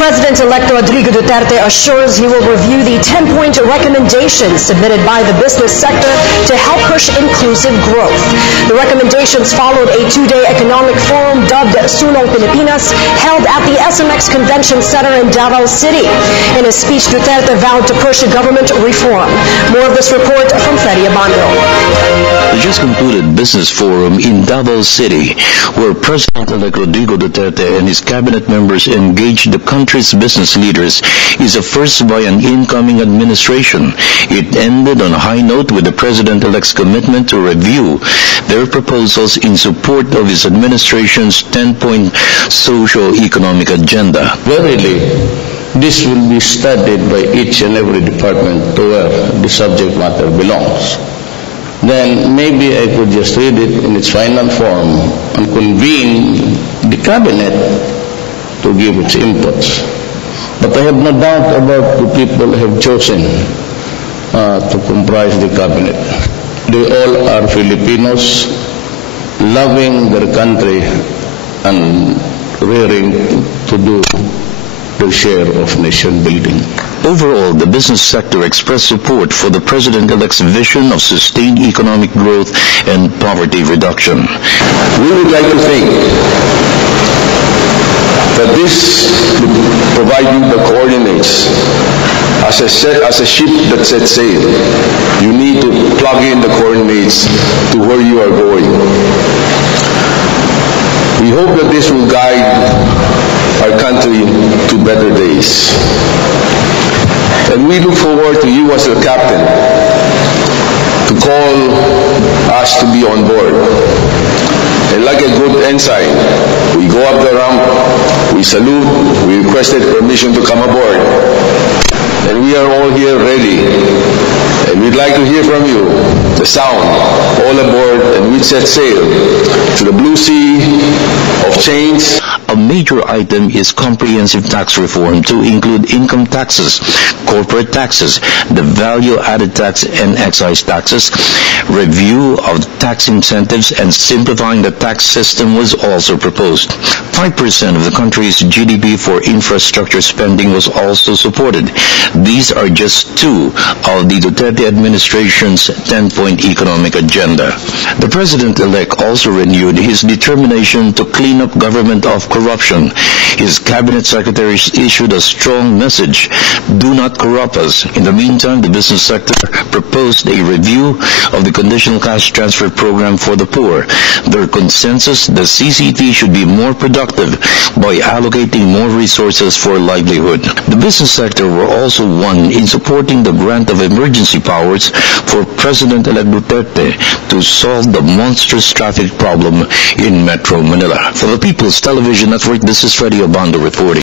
President-elect Rodrigo Duterte assures he will review the 10-point recommendations submitted by the business sector to help push inclusive growth. The recommendations followed a two-day economic forum dubbed Sulong Pilipinas, held at the SMX Convention Center in Davao City. In his speech, Duterte vowed to push government reform. More of this report from Freddy Abando. The just concluded business forum in Davao City, where President-elect Rodrigo Duterte and his cabinet members engaged the country's business leaders, is a first by an incoming administration. It ended on a high note with the President-elect's commitment to review their proposals in support of his administration's 10-point socio-economic agenda. Verily, this will be studied by each and every department to where the subject matter belongs. Then maybe I could just read it in its final form and convene the cabinet to give its inputs. But I have no doubt about the people who have chosen to comprise the cabinet. They all are Filipinos, loving their country and rearing to do their share of nation building. Overall, the business sector expressed support for the President-elect's vision of sustained economic growth and poverty reduction. We would like to think that this will provide you the coordinates. As a ship that sets sail, you need to plug in the coordinates to where you are going. We hope that this will guide our country to better days. And we look forward to you as the captain to call us to be on board. And like a good ensign, we go up the ramp, we salute, we requested permission to come aboard. And we are all here ready. And we'd like to hear from you the sound, all aboard, and we set sail to the blue sea of change. A major item is comprehensive tax reform to include income taxes, corporate taxes, the value-added tax and excise taxes. Review of tax incentives and simplifying the tax system was also proposed. 5% of the country's GDP for infrastructure spending was also supported. These are just two of the Duterte administration's 10-point economic agenda. The President-elect also renewed his determination to clean up government of corruption. His cabinet secretaries issued a strong message: do not corrupt us. In the meantime, the business sector proposed a review of the conditional cash transfer program for the poor. Their consensus: the CCT should be more productive by allocating more resources for livelihood. The business sector were also one in supporting the grant of emergency powers for President-elect Duterte to solve the monstrous traffic problem in Metro Manila. For the People's Television Network, this is Freddy Abando reporting.